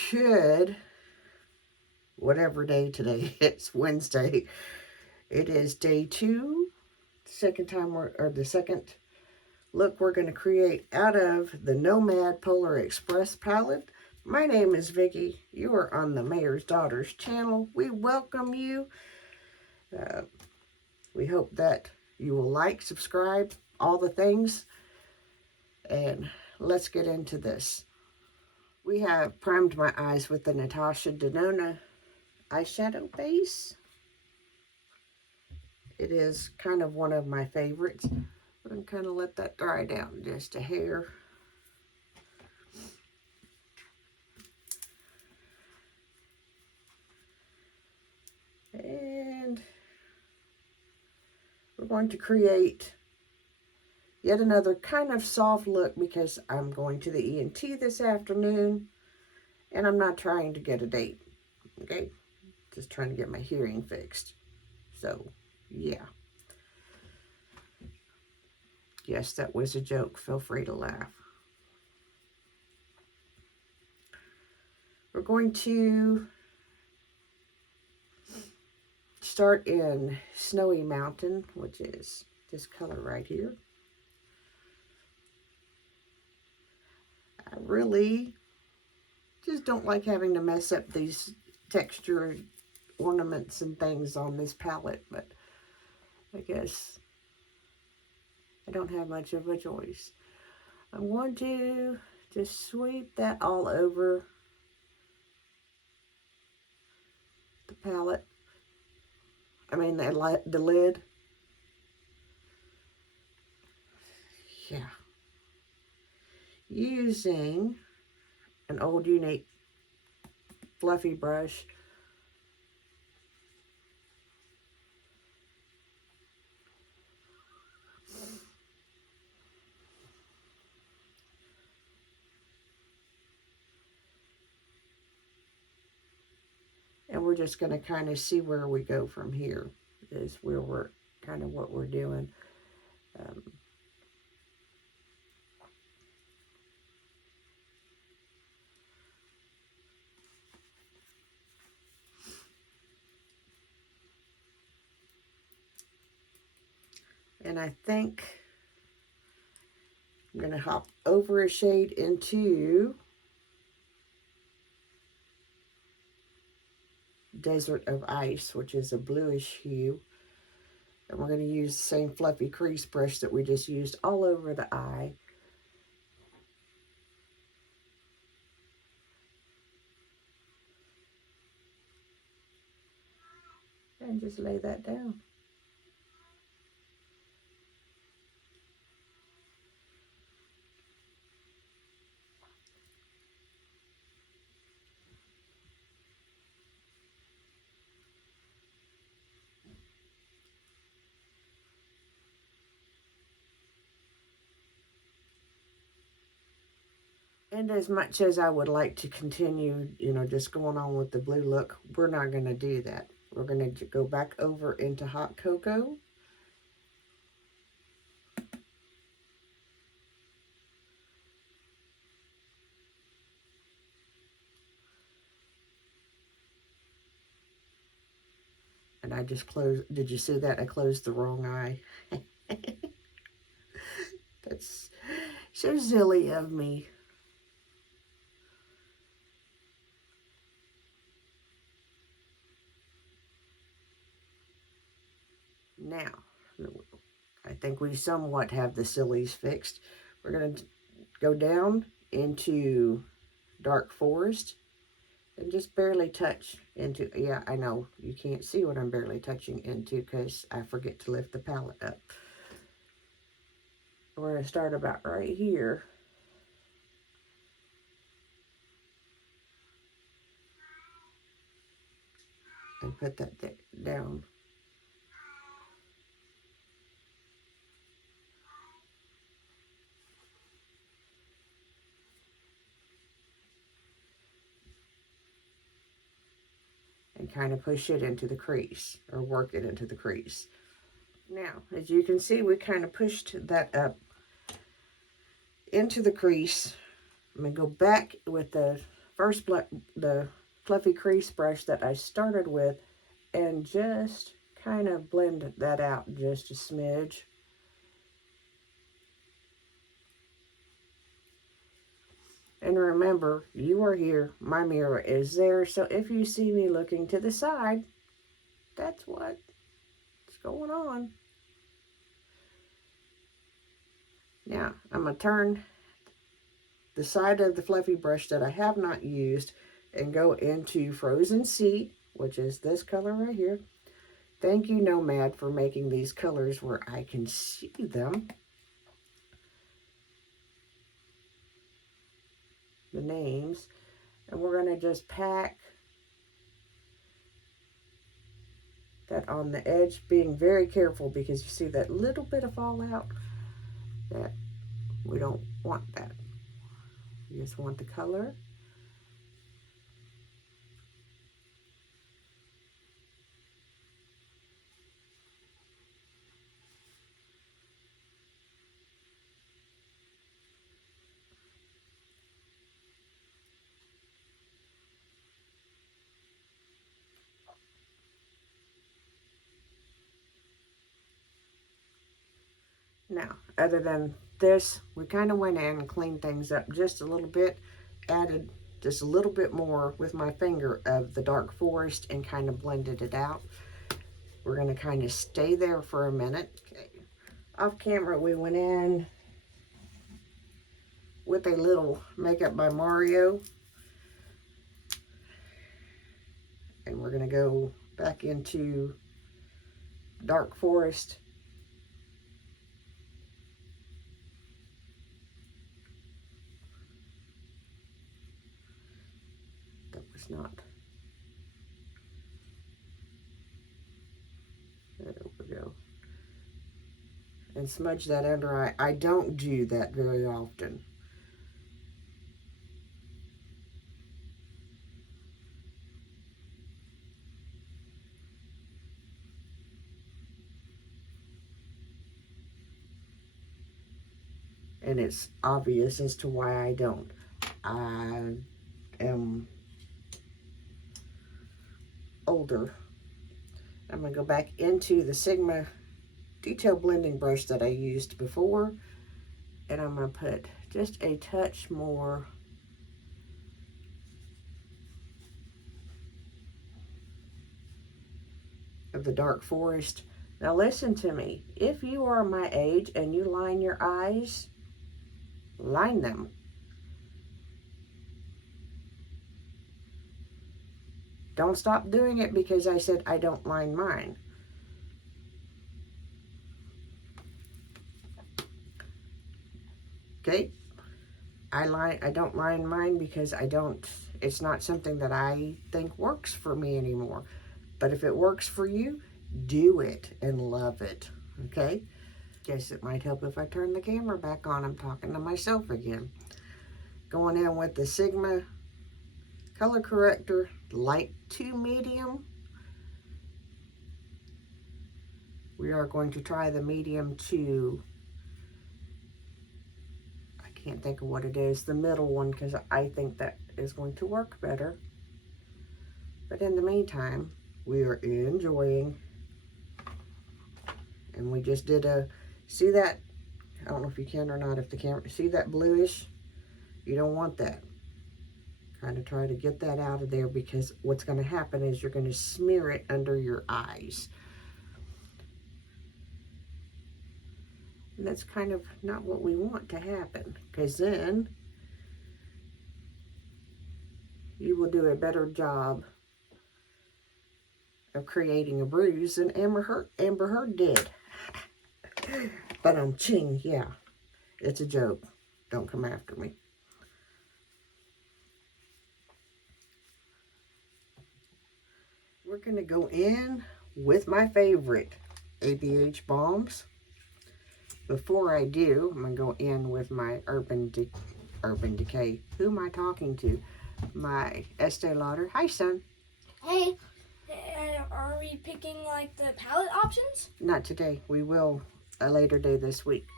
should, whatever day today, it's Wednesday. It is day 2, second time or the second look we're going to create out of the Nomad Polar Express palette. My name is Vicki. You are on the Mayor's Daughters channel. We welcome you. Uh, we hope that you will like, subscribe, all the things. And let's get into this. We have primed my eyes with the Natasha Denona eyeshadow base. It is kind of one of my favorites. We're going to kind of let that dry down just a hair. And we're going to create yet another kind of soft look because I'm going to the ENT this afternoon and I'm not trying to get a date, okay? Just trying to get my hearing fixed. So, yeah. Yes, that was a joke. Feel free to laugh. We're going to start in Snowy Mountain, which is this color right here. I really just don't like having to mess up these texture ornaments and things on this palette, but I guess I don't have much of a choice. I'm going to just sweep that all over the palette. I mean, the lid. Yeah. Using an old unique fluffy brush. And we're just going to kind of see where we go from here, is where we're kind of what we're doing. And I think I'm going to hop over a shade into Desert of Ice, which is a bluish hue. And we're going to use the same fluffy crease brush that we just used all over the eye. And just lay that down. And as much as I would like to continue, just going on with the blue look, we're not going to do that. We're going to go back over into Hot Cocoa. And I just closed, did you see that? I closed the wrong eye. That's so silly of me. Now, I think we somewhat have the sillies fixed. We're going to go down into Dark Forest and just barely touch into, yeah, I know, you can't see what I'm barely touching into because I forget to lift the palette up. We're going to start about right here. And put that down. And kind of push it into the crease, or work it into the crease. Now, as you can see, we kind of pushed that up into the crease. I'm going to go back with the first the fluffy crease brush that I started with, and just kind of blend that out just a smidge. And remember, you are here, my mirror is there, so if you see me looking to the side, that's what's going on. Now, I'm going to turn the side of the fluffy brush that I have not used and go into Frozen Sea, which is this color right here. Thank you, Nomad, for making these colors where I can see them. The names. And we're going to just pack that on the edge, being very careful because you see that little bit of fallout. That we don't want that. We just want the color. Now, other than this, we kind of went in and cleaned things up just a little bit, added just a little bit more with my finger of the dark forest and kind of blended it out. We're going to kind of stay there for a minute. Okay. Off camera, we went in with a little Makeup by Mario. And we're going to go back into dark forest. That was not. There we go. And smudge that under eye. I don't do that very often. And it's obvious as to why I don't. I am older. I'm going to go back into the Sigma detail blending brush that I used before, and I'm going to put just a touch more of the dark forest. Now listen to me. If you are my age and you line your eyes, line them. Don't stop doing it because I said I don't line mine. Okay? I don't line mine because it's not something that I think works for me anymore. But if it works for you, do it and love it. Okay? Guess it might help if I turn the camera back on. I'm talking to myself again. Going in with the Sigma color corrector, light to medium. We are going to try the medium to, I can't think of what it is, the middle one, because I think that is going to work better. But in the meantime, we are enjoying, and we just did a, see that, I don't know if you can or not, if the camera, see that bluish? You don't want that. Kind of try to get that out of there, because what's going to happen is you're going to smear it under your eyes. And that's kind of not what we want to happen, because then you will do a better job of creating a bruise than Amber Heard did. But ching, yeah, it's a joke. Don't come after me. We're going to go in with my favorite ABH bombs. Before I do, I'm going to go in with my Urban Decay. Who am I talking to? My Estee Lauder. Hi, son. Hey, are we picking like the palette options? Not today. We will a later day this week.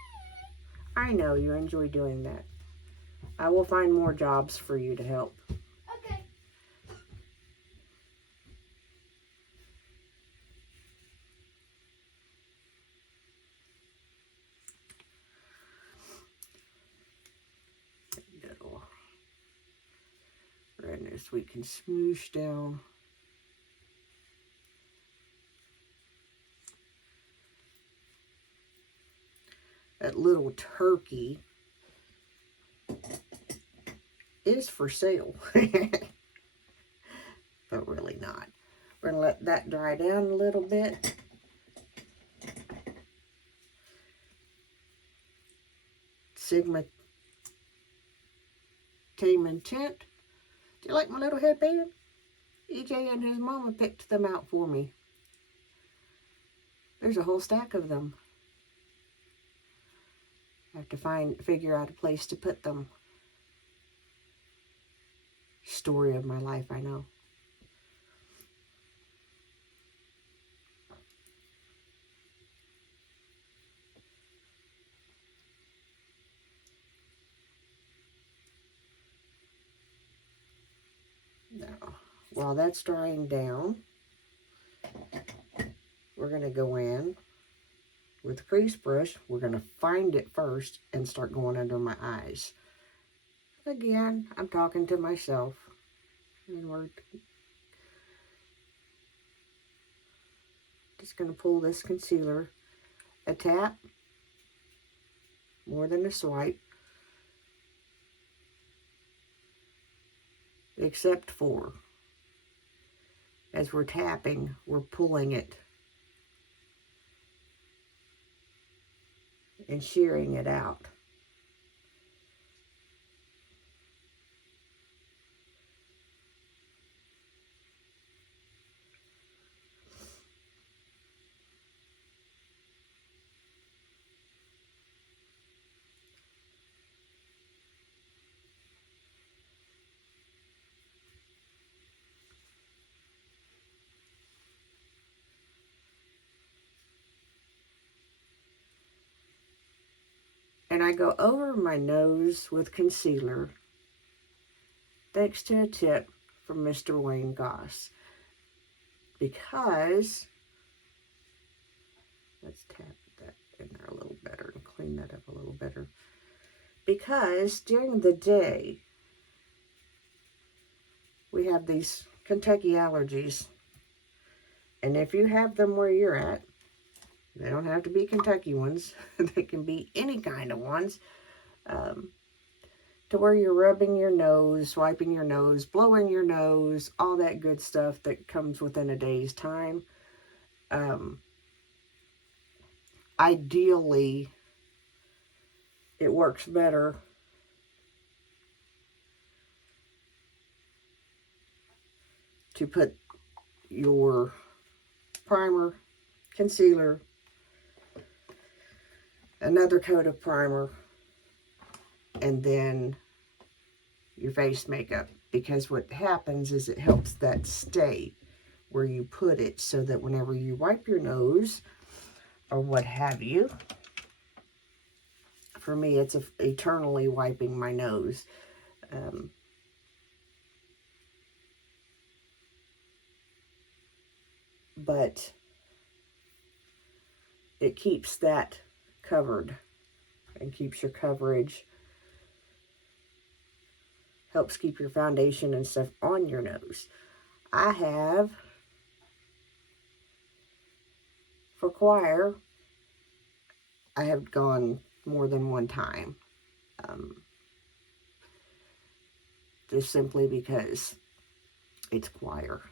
I know you enjoy doing that. I will find more jobs for you to help. this we can smoosh down that little turkey is for sale. But really not. We're going to let that dry down a little bit. Sigma Tame and Tint. Do you like my little headband? EJ and his mama picked them out for me. There's a whole stack of them. I have to figure out a place to put them. Story of my life, I know. Now, while that's drying down, we're going to go in with the crease brush. We're going to find it first and start going under my eyes. Again, I'm talking to myself. And we're just going to pull this concealer a tap, more than a swipe, except for as we're tapping, we're pulling it and shearing it out. And I go over my nose with concealer, thanks to a tip from Mr. Wayne Goss. Because, let's tap that in there a little better and clean that up a little better. Because during the day, we have these Kentucky allergies. And if you have them where you're at, they don't have to be Kentucky ones. They can be any kind of ones. To where you're rubbing your nose, swiping your nose, blowing your nose, all that good stuff that comes within a day's time. Ideally, it works better to put your primer, concealer, another coat of primer, and then your face makeup, because what happens is it helps that stay where you put it, so that whenever you wipe your nose or what have you, for me it's eternally wiping my nose. But it keeps that covered and keeps your coverage, helps keep your foundation and stuff on your nose. I have, for choir, I have gone more than one time. Just simply because it's choir.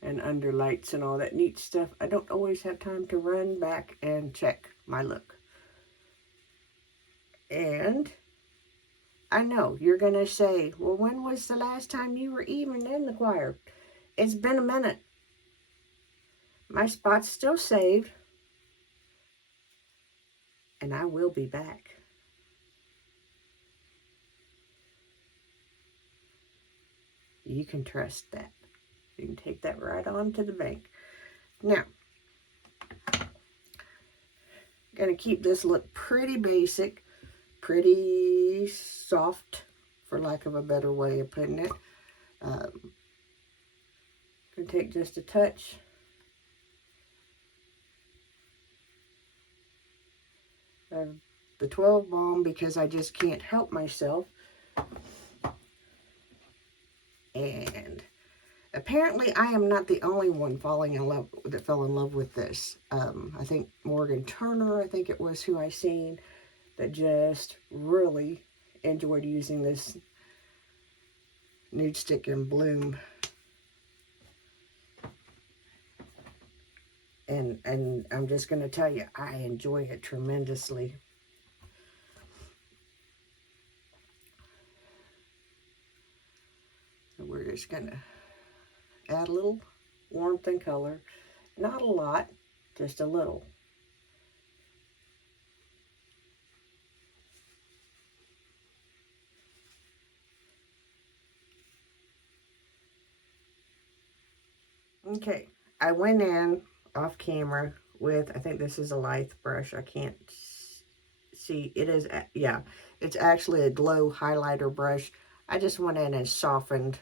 And under lights and all that neat stuff. I don't always have time to run back and check my look. And I know you're going to say, well, when was the last time you were even in the choir? It's been a minute. My spot's still saved. And I will be back. You can trust that. You can take that right on to the bank. Now, going to keep this look pretty basic, pretty soft, for lack of a better way of putting it. Going to take just a touch of the 12 balm because I just can't help myself. And apparently I am not the only one falling in love that fell in love with this. I think Morgan Turner, I think it was who I seen, that just really enjoyed using this Nude Stick and Bloom. And I'm just going to tell you, I enjoy it tremendously. So we're just going to add a little warmth and color. Not a lot, just a little. Okay, I went in off camera with, I think this is a lithe brush. I can't see. It is, yeah, it's actually a glow highlighter brush. I just went in and softened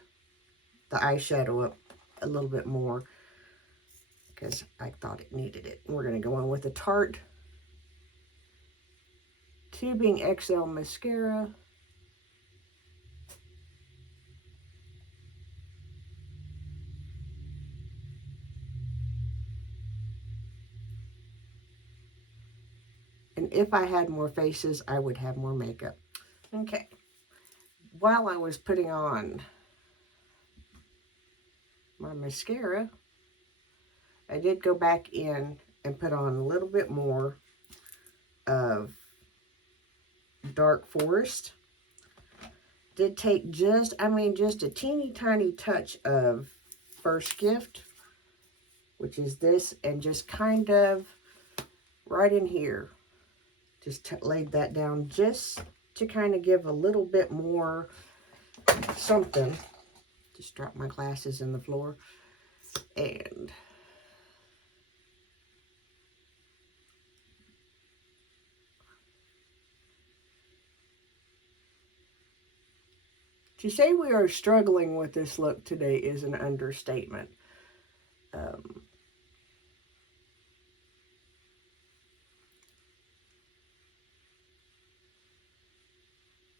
the eyeshadow up a little bit more because I thought it needed it. We're going to go in with the Tarte Tubing XL Mascara. And if I had more faces, I would have more makeup. Okay. While I was putting on my mascara, I did go back in and put on a little bit more of Dark Forest. Did take just, I mean, just a teeny tiny touch of First Gift, which is this, and just kind of right in here. Just laid that down just to kind of give a little bit more something. Just dropped my glasses in the floor. And to say we are struggling with this look today is an understatement.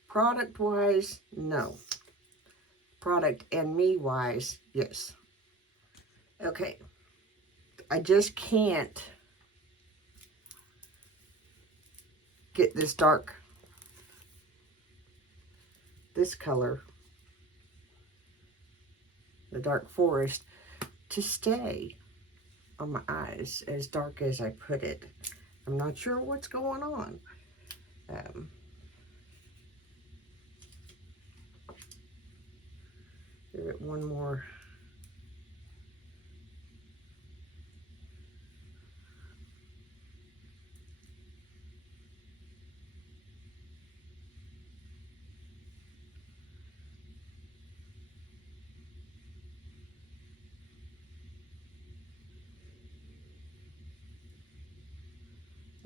Product-wise, no. Product and me-wise, yes. Okay. I just can't get this this color, the Dark Forest, to stay on my eyes as dark as I put it. I'm not sure what's going on. Give it one more.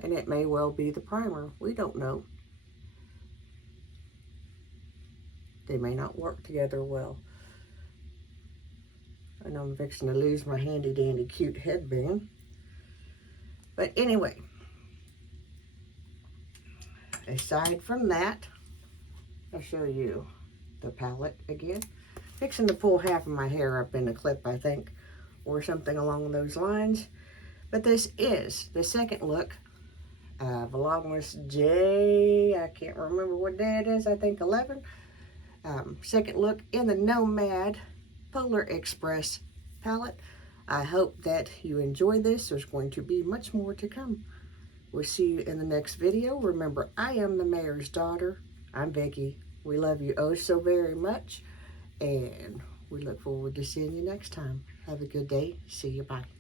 And it may well be the primer. We don't know. They may not work together well. I know I'm fixing to lose my handy dandy cute headband. But anyway, aside from that, I'll show you the palette again. Fixing to pull half of my hair up in a clip, I think, or something along those lines. But this is the second look. Vlogmas J, I can't remember what day it is, I think 11. Second look in the Nomad Polar Express palette. I hope that you enjoy this. There's going to be much more to come. We'll see you in the next video. Remember, I am the mayor's daughter. I'm Vicki. We love you oh so very much, and we look forward to seeing you next time. Have a good day. See you. Bye.